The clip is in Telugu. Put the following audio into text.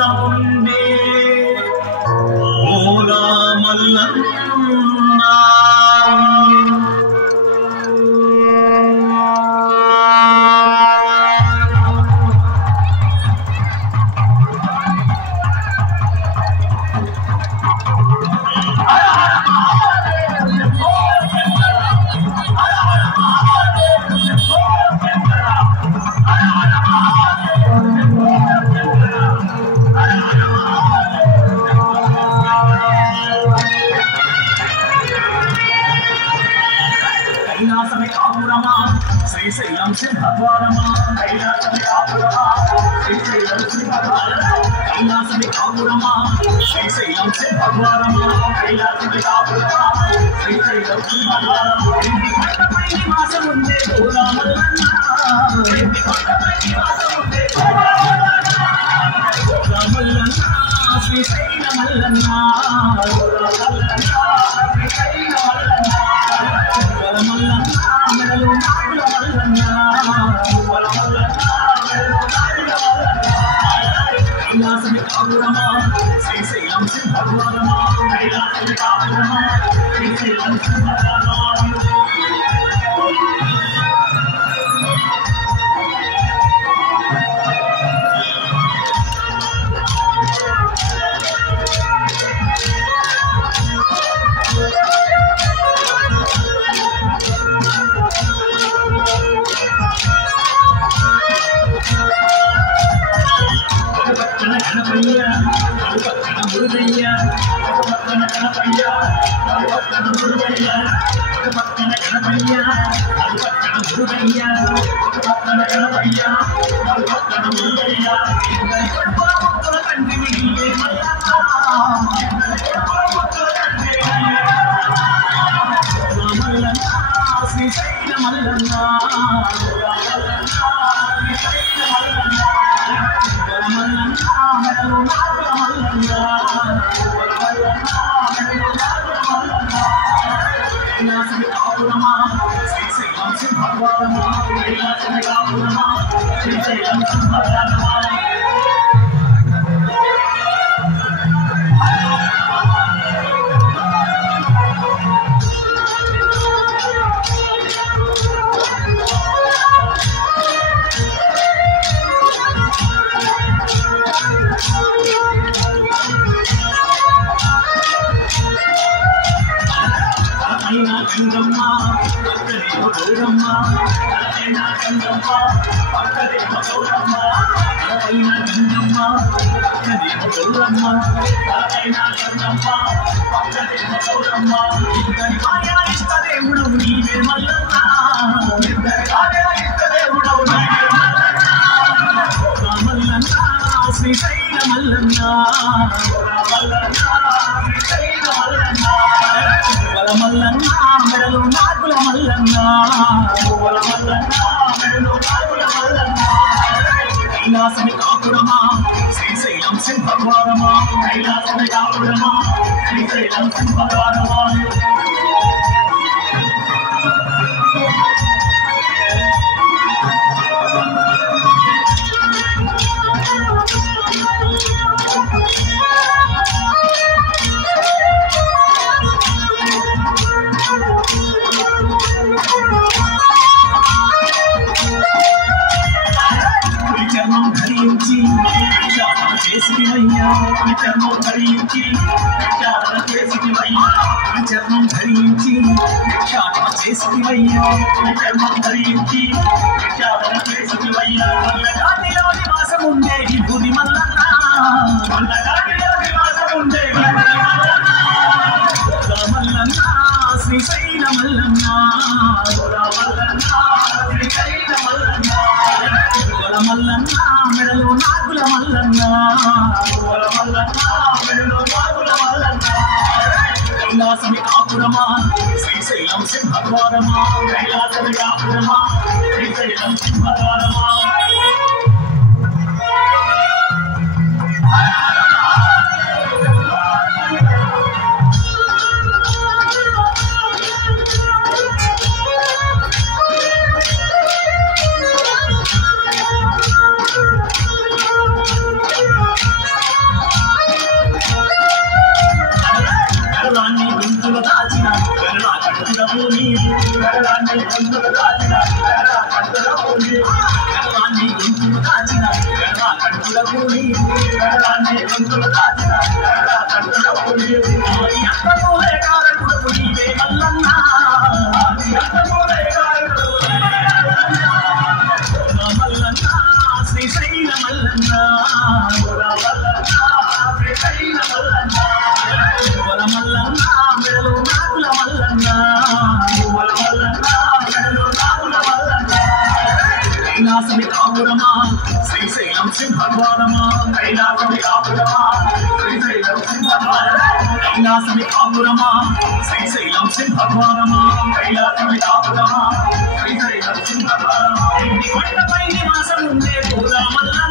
నివాసముండే ఓరా మల్లన్న కైలాసమే కాపురమా శ్రీశైలం సింహద్వారమా కైలాసమే కాపురమా శ్రీశైలం సింహద్వారమా కైలాసమే కాపురమా శ్రీశైలం సింహద్వారమా కైలాసమే కాపురమా శ్రీశైలం సింహద్వారమా కొండపై నివాసముండే ఓరా మల్లన్న కొండపై నివాసముండే ఓరా మల్లన్న శ్రీశైల మల్లన్న ఓరా మల్లన్న శ్రీశైల మల్లన్న మెడలు నాగుల మల్లన్న కైలాసమే కాపురమా శ్రీశైలం సింహద్వారమా కైలాసమే కాపురమా శ్రీశైలం సింహద్వారమా గణపయ్య పక్కన మురుగయ్య పక్కన గణపయ్య పక్కన మురుగయ్య పక్కన గణపయ్య పక్కన మురుగయ్య పక్కన గణపయ్య పక్కన మురుగయ్య భక్తుల కంటి మిగిలే మల్లన్న మల్లన్న శ్రీశైల మల్లన్న మెడలు నాగుల మల్లన్న కైలాసమే కాపురమా శ్రీశైలం సింహద్వారమా కైలాసమే కాపురమా శ్రీశైలం సింహద్వారమా గంగమ్మ పక్కనేమో గౌరమ్మ గంగమ్మ పక్కనేమో గౌరమ్మ గంగమ్మ పక్కనేమో గౌరమ్మ గంగమ్మ పక్కనేమో గౌరమ్మ ఇద్దరి మాయా ఇష్ట దేవుడవు నీవే మల్లన్న ఇద్దరి మాయా ఇష్ట దేవుడవు నీవే మల్లన్న శ్రీశైల మల్లన్న మల్లన్న శ్రీశైల మల్లన్న మల్లన్న మెడలు నాగుల మల్లన్న మల్లన్న మెడలు నాగుల మల్లన్న కైలాసమే కాపురమా శ్రీశైలం సింహద్వారమా కైలాసమే కాపురమా శ్రీశైలం సింహద్వారమా చర్మం ధరించి భిక్షాటన చేసివయ్యా చర్మం ధరించి భిక్షాటన చేసివయ్యా చర్మం ధరించి భిక్షాటన చేసివయ్యా చర్మం ధరించి భిక్షాటన చేసివయ్యా మల్లగాడిలో నివాసముండే విభూది మల్లన్న మల్లగాడిలో నివాసముండే మల్లన్న శ్రీశైల మల్లన్న మల్లన్న శ్రీశైల మల్లన్న మల్లన్న మెడలు నాగుల మల్లన్న మల్లన్న మెడలు నాగుల మల్లన్న కైలాసమే కాపురమా శ్రీశైలం సింహద్వారమా కైలాసమే కాపురమా శ్రీశైలం సింహద్వారమా కూడకూడి అక్కమూలే కారకుడు నీవే మల్లన్న మల్లన్న శ్రీశైల మల్లన్న మల్లన్న మెడలో నాగుల మల్లన్న కైలాసమి కాపురమా శ్రీశైలం సింహద్వారమా కైలాసమి కాపురమా శ్రీశైలం సింహద్వారమా కైలాసమి కాపురమా శ్రీశైలం సింహద్వారమా కైలాసమి కాపురమా శ్రీశైలం సింహద్వారమా కొండపై నివాసం ఉండే పూరా మల్లన్న